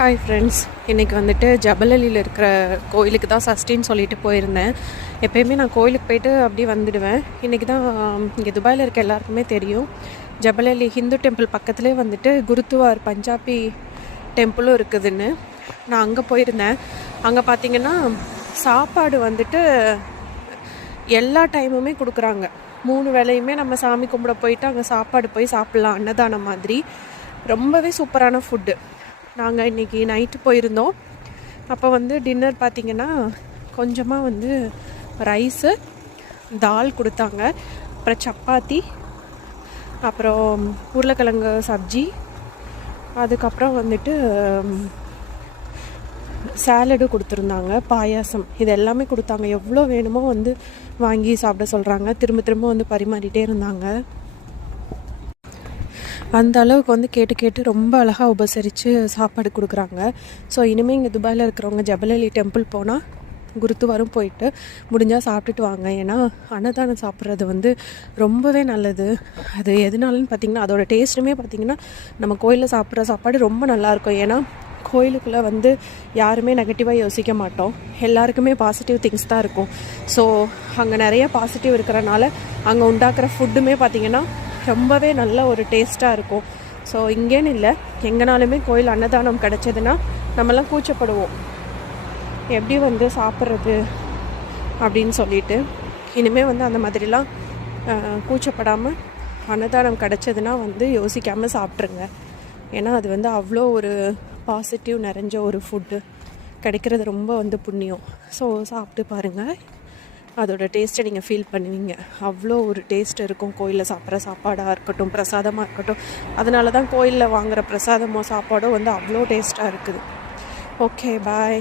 Hi friends, இன்றைக்கி வந்துட்டு ஜபலலியில் இருக்கிற கோயிலுக்கு தான் சஷ்டின்னு சொல்லிட்டு போயிருந்தேன். எப்போயுமே நான் கோயிலுக்கு போயிட்டு அப்படியே வந்துடுவேன். இன்றைக்கி தான் இங்கே துபாயில் இருக்க எல்லாருக்குமே தெரியும், ஜபலலி ஹிந்து டெம்பிள் பக்கத்துலேயே வந்துட்டு குருத்துவார் பஞ்சாபி டெம்பிளும் இருக்குதுன்னு. நான் அங்கே போயிருந்தேன். அங்கே பார்த்திங்கன்னா சாப்பாடு வந்துட்டு எல்லா டைமுமே கொடுக்குறாங்க. 3 வேளையுமே நம்ம சாமி கும்பிட போயிட்டு அங்கே சாப்பாடு போய் சாப்பிட்லாம், அன்னதானம் மாதிரி. ரொம்பவே சூப்பரான ஃபுட்டு. நாங்கள் இன்றைக்கி நைட்டு போயிருந்தோம். அப்போ வந்து டின்னர் பார்த்திங்கன்னா கொஞ்சமாக வந்து ரைஸு, தால் கொடுத்தாங்க, அப்புறம் சப்பாத்தி, அப்புறம் உருளைக்கிழங்கு சப்ஜி, அதுக்கப்புறம் வந்துட்டு சாலடு கொடுத்துருந்தாங்க, பாயாசம், இது எல்லாமே கொடுத்தாங்க. எவ்வளோ வேணுமோ வந்து வாங்கி சாப்பிட சொல்கிறாங்க. திரும்ப திரும்ப வந்து பரிமாறிட்டே இருந்தாங்க. அந்த அளவுக்கு வந்து கேட்டு கேட்டு ரொம்ப அழகாக உபசரித்து சாப்பாடு கொடுக்குறாங்க. ஸோ இனிமேல் இங்கே துபாயில் இருக்கிறவங்க ஜபலலி டெம்பிள் போனால் குருத்துவாரும் போயிட்டு முடிஞ்சால் சாப்பிட்டுட்டு வாங்க. ஏன்னா அன்னதானம் சாப்பிட்றது வந்து ரொம்பவே நல்லது. அது எதனாலன்னு பார்த்திங்கன்னா அதோட டேஸ்ட்டுமே பார்த்திங்கன்னா நம்ம கோயிலில் சாப்பிட்ற சாப்பாடு ரொம்ப நல்லாயிருக்கும். ஏன்னா கோயிலுக்குள்ளே வந்து யாருமே நெகட்டிவாக யோசிக்க மாட்டோம், எல்லாருக்குமே பாசிட்டிவ் திங்ஸ் தான் இருக்கும். ஸோ அங்கே நிறைய பாசிட்டிவ் இருக்கிறனால அங்கே உண்டாக்குற ஃபுட்டுமே பார்த்திங்கன்னா ரொம்பவே நல்ல ஒரு டேஸ்ட்டாக இருக்கும். ஸோ இங்கேன்னு இல்லை, எங்கேனாலுமே கோயில் அன்னதானம் கிடச்சதுன்னா நம்மலாம் கூச்சப்படுவோம், எப்படி வந்து சாப்பிட்றது அப்படின்னு சொல்லிட்டு. இனிமேல் வந்து அந்த மாதிரிலாம் கூச்சப்படாமல் அன்னதானம் கிடச்சதுன்னா வந்து யோசிக்காமல் சாப்பிட்ருங்க. ஏன்னா அது வந்து அவ்வளோ ஒரு பாசிட்டிவ் நிறைஞ்ச ஒரு ஃபுட்டு, கிடைக்கிறது ரொம்ப வந்து புண்ணியம். ஸோ சாப்பிட்டு பாருங்கள், அதோட டேஸ்ட்டை நீங்கள் ஃபீல் பண்ணுவீங்க. அவ்வளோ ஒரு டேஸ்ட் இருக்கும் கோயிலில் சாப்பிட்ற சாப்பாடாக இருக்கட்டும், பிரசாதமாக இருக்கட்டும். அதனால தான் கோயிலில் வாங்குகிற பிரசாதமோ சாப்பாடோ வந்து அவ்வளோ டேஸ்ட்டாக இருக்குது. ஓகே, பாய்.